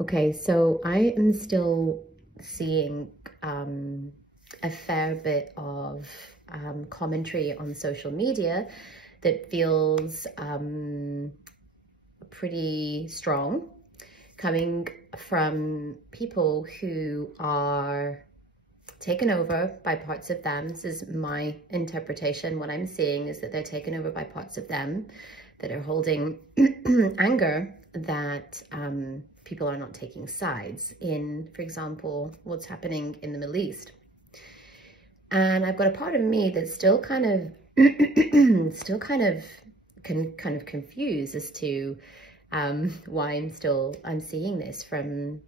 Okay, so I am still seeing a fair bit of commentary on social media that feels pretty strong, coming from people who are taken over by parts of them. This is my interpretation. What I'm seeing is that they're taken over by parts of them that are holding anger that people are not taking sides in, for example, what's happening in the Middle East. And I've got a part of me that's still kind of confused as to why I'm seeing this from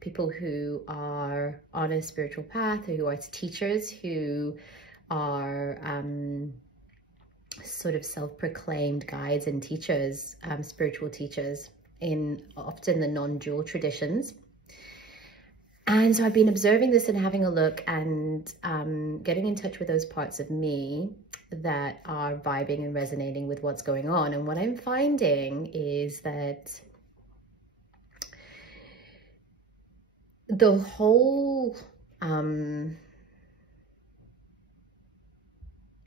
people who are on a spiritual path, or who are teachers, who are sort of self-proclaimed guides and teachers, spiritual teachers in often the non-dual traditions. And so I've been observing this and having a look and getting in touch with those parts of me that are vibing and resonating with what's going on. And what I'm finding is that the whole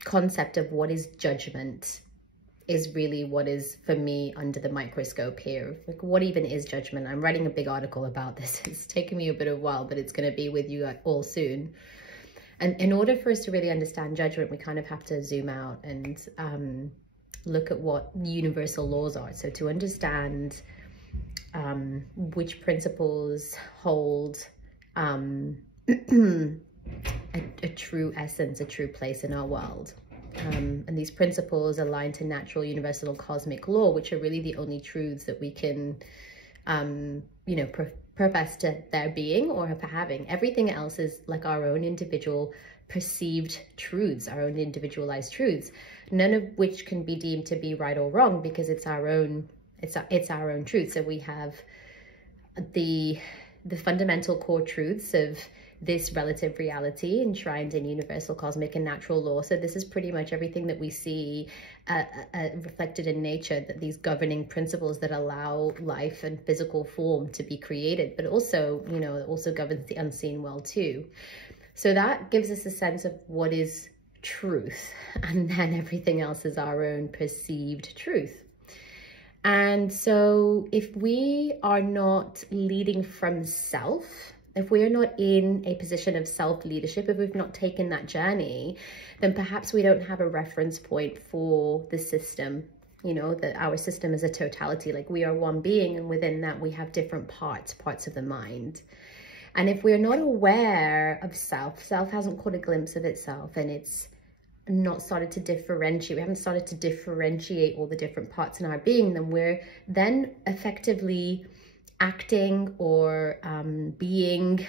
concept of what is judgment is really what is, for me, under the microscope here. Like, what even is judgment? I'm writing a big article about this. It's taken me a bit of a while, but it's going to be with you all soon. And in order for us to really understand judgment, we kind of have to zoom out and look at what universal laws are. So to understand which principles hold a true essence, a true place in our world. And these principles align to natural, universal, cosmic law, which are really the only truths that we can, you know, profess to their being or for having. Everything else is like our own individual perceived truths, our own individualized truths, none of which can be deemed to be right or wrong, because it's our own, it's our own truth. So we have the fundamental core truths of this relative reality enshrined in universal, cosmic, and natural law. So this is pretty much everything that we see reflected in nature, that these governing principles that allow life and physical form to be created, but also, you know, it also governs the unseen world too. So that gives us a sense of what is truth, and then everything else is our own perceived truth. And so if we are not leading from self, if we're not in a position of self-leadership, if we've not taken that journey, then perhaps we don't have a reference point for the system. You know, that our system is a totality, like we are one being, and within that we have different parts of the mind. And if we're not aware of self hasn't caught a glimpse of itself, and it's not started to differentiate, we haven't started to differentiate all the different parts in our being, then we're then effectively acting or being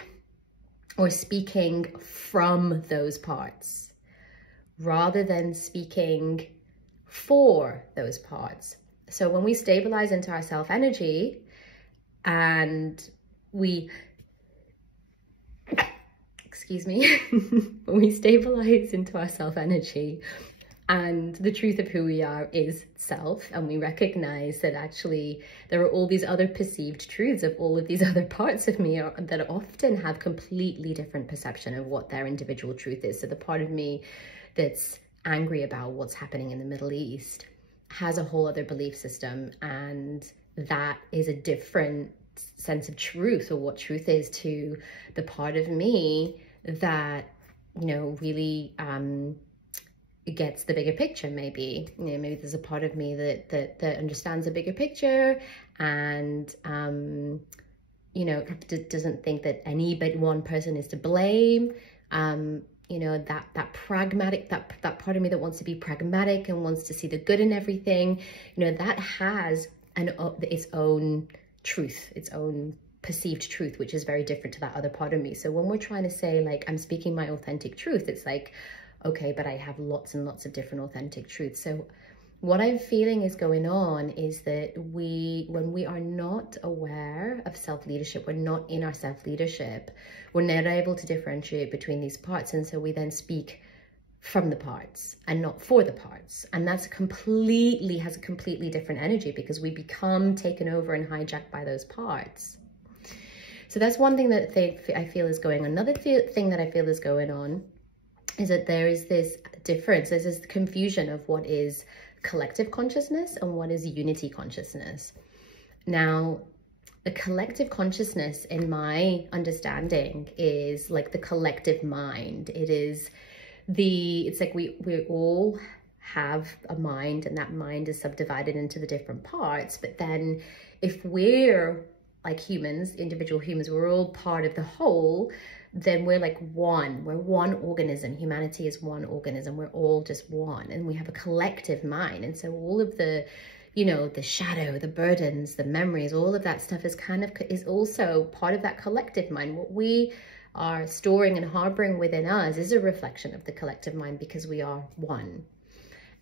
or speaking from those parts rather than speaking for those parts. So when we stabilize into our self energy and we, excuse me, when we stabilize into our self energy and the truth of who we are is self, and we recognize that actually there are all these other perceived truths of all of these other parts of me that often have completely different perception of what their individual truth is. So the part of me that's angry about what's happening in the Middle East has a whole other belief system, and that is a different sense of truth, or what truth is, to the part of me that, you know, really gets the bigger picture. Maybe, you know, maybe there's a part of me that understands the bigger picture, and you know, doesn't think that any but one person is to blame. You know, that pragmatic, that part of me that wants to be pragmatic and wants to see the good in everything, you know, that has its own truth, its own perceived truth, which is very different to that other part of me. So when we're trying to say, like, I'm speaking my authentic truth, it's like, okay, but I have lots and lots of different authentic truths. So what I'm feeling is going on is that when we are not aware of self-leadership, we're not in our self-leadership, we're not able to differentiate between these parts. And so we then speak from the parts and not for the parts. And that's completely, has a completely different energy, because we become taken over and hijacked by those parts. So that's one thing that I feel is going on. Another thing that I feel is going on is that there is this difference, there's this confusion of what is collective consciousness and what is unity consciousness. Now, the collective consciousness, in my understanding, is like the collective mind. It's like we all have a mind, and that mind is subdivided into the different parts. But then if we're like humans, individual humans, we're all part of the whole, then we're like one. We're one organism. Humanity is one organism. We're all just one, and we have a collective mind. And so all of the, you know, the shadow, the burdens, the memories, all of that stuff is also part of that collective mind. What we are storing and harboring within us is a reflection of the collective mind, because we are one.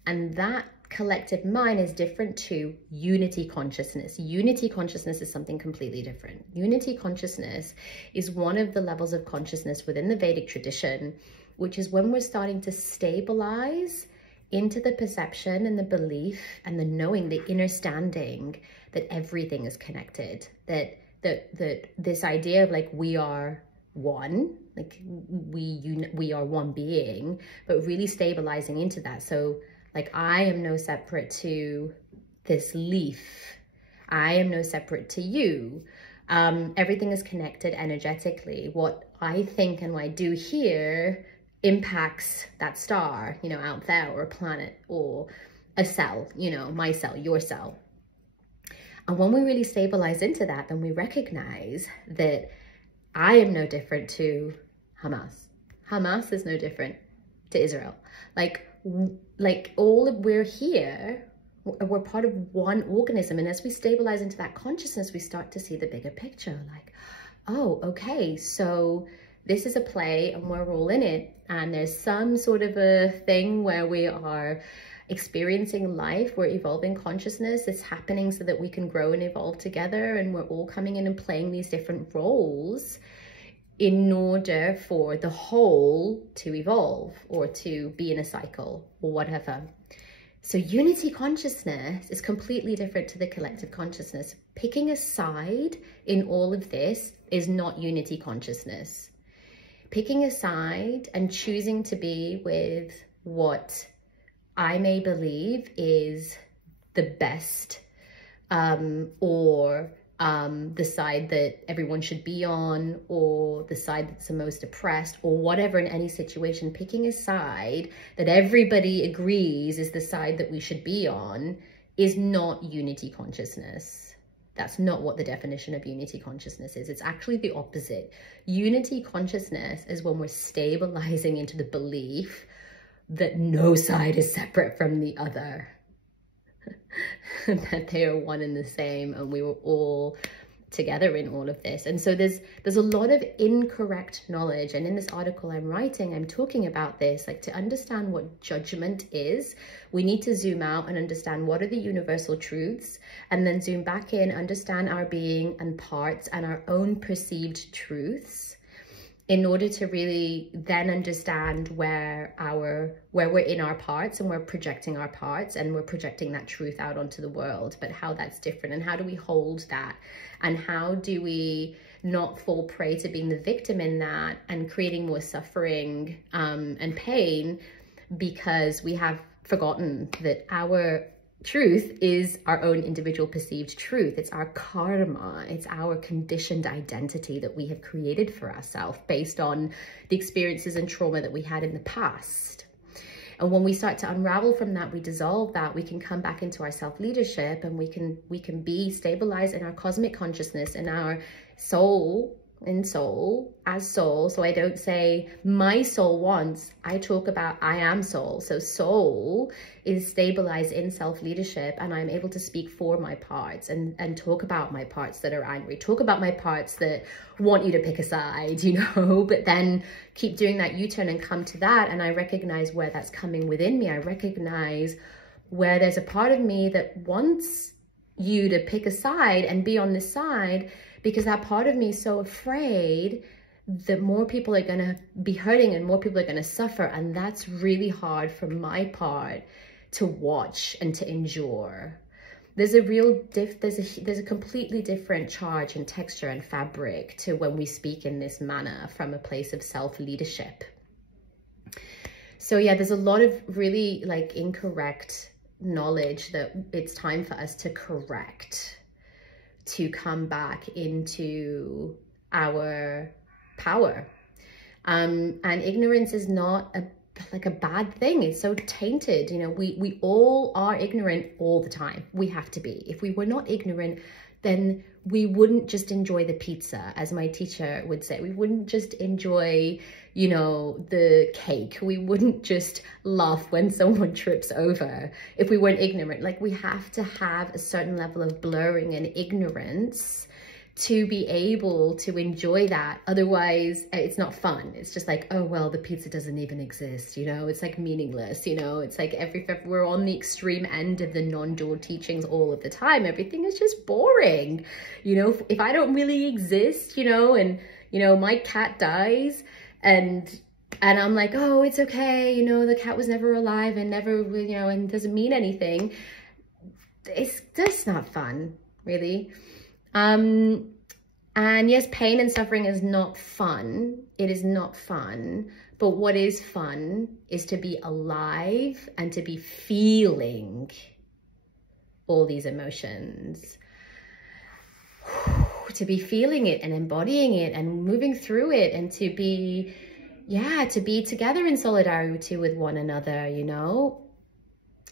And that collective mind is different to unity consciousness. Unity consciousness is something completely different. Unity consciousness is one of the levels of consciousness within the Vedic tradition, which is when we're starting to stabilize into the perception and the belief and the knowing, the understanding that everything is connected, that this idea of like we are one, like we are one being, but really stabilizing into that. So like, I am no separate to this leaf. I am no separate to you. Everything is connected energetically. What I think and what I do here impacts that star, you know, out there, or a planet, or a cell, you know, my cell, your cell. And when we really stabilize into that, then we recognize that I am no different to Hamas. Hamas is no different to Israel. We're here, we're part of one organism. And as we stabilize into that consciousness, we start to see the bigger picture. Like, oh, okay, so this is a play and we're all in it. And there's some sort of a thing where we are experiencing life, we're evolving consciousness. It's happening so that we can grow and evolve together. And we're all coming in and playing these different roles in order for the whole to evolve, or to be in a cycle, or whatever. So unity consciousness is completely different to the collective consciousness. Picking a side in all of this is not unity consciousness. Picking a side and choosing to be with what I may believe is the best, or the side that everyone should be on, or the side that's the most oppressed, or whatever, in any situation, picking a side that everybody agrees is the side that we should be on is not unity consciousness. That's not what the definition of unity consciousness is. It's actually the opposite. Unity consciousness is when we're stabilizing into the belief that no side is separate from the other. That they are one and the same, and we were all together in all of this. And so there's a lot of incorrect knowledge, and in this article I'm writing, I'm talking about this. Like, to understand what judgment is, we need to zoom out and understand what are the universal truths, and then zoom back in, understand our being and parts and our own perceived truths, in order to really then understand where we're in our parts, and we're projecting our parts, and we're projecting that truth out onto the world, but how that's different, and how do we hold that, and how do we not fall prey to being the victim in that and creating more suffering and pain, because we have forgotten that our truth is our own individual perceived truth. It's our karma. It's our conditioned identity that we have created for ourselves based on the experiences and trauma that we had in the past. And when we start to unravel from that, we dissolve that, we can come back into our self-leadership, and we can be stabilized in our cosmic consciousness and our soul, as soul. So I don't say my soul wants, I talk about I am soul. So soul is stabilized in self-leadership, and I'm able to speak for my parts and talk about my parts that are angry, talk about my parts that want you to pick a side, you know, but then keep doing that U-turn and come to that. And I recognize where that's coming within me. I recognize where there's a part of me that wants you to pick a side and be on this side, because that part of me is so afraid the more people are going to be hurting and more people are going to suffer. And that's really hard for my part to watch and to endure. There's a real there's a completely different charge and texture and fabric to when we speak in this manner from a place of self-leadership. So yeah, there's a lot of really like incorrect knowledge that it's time for us to correct, to come back into our power. And ignorance is not like a bad thing. It's so tainted. You know, we all are ignorant all the time. We have to be. If we were not ignorant, then we wouldn't just enjoy the pizza, as my teacher would say. We wouldn't just enjoy, you know, the cake. We wouldn't just laugh when someone trips over if we weren't ignorant. Like, we have to have a certain level of blurring and ignorance to be able to enjoy that. Otherwise, it's not fun. It's just like, oh, well, the pizza doesn't even exist, you know? It's like meaningless, you know? It's like we're on the extreme end of the non-dual teachings all of the time. Everything is just boring, you know? If I don't really exist, you know, and, you know, my cat dies and I'm like, oh, it's okay, you know, the cat was never alive and never, you know, and doesn't mean anything. It's just not fun, really. And yes, pain and suffering is not fun. It is not fun. But what is fun is to be alive and to be feeling all these emotions. To be feeling it and embodying it and moving through it, and to be, yeah, to be together in solidarity with one another, you know?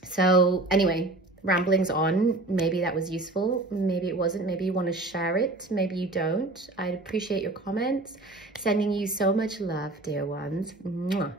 So anyway, ramblings on. Maybe that was useful, maybe it wasn't. Maybe you want to share it, maybe you don't. I'd appreciate your comments. Sending you so much love, dear ones. Mwah.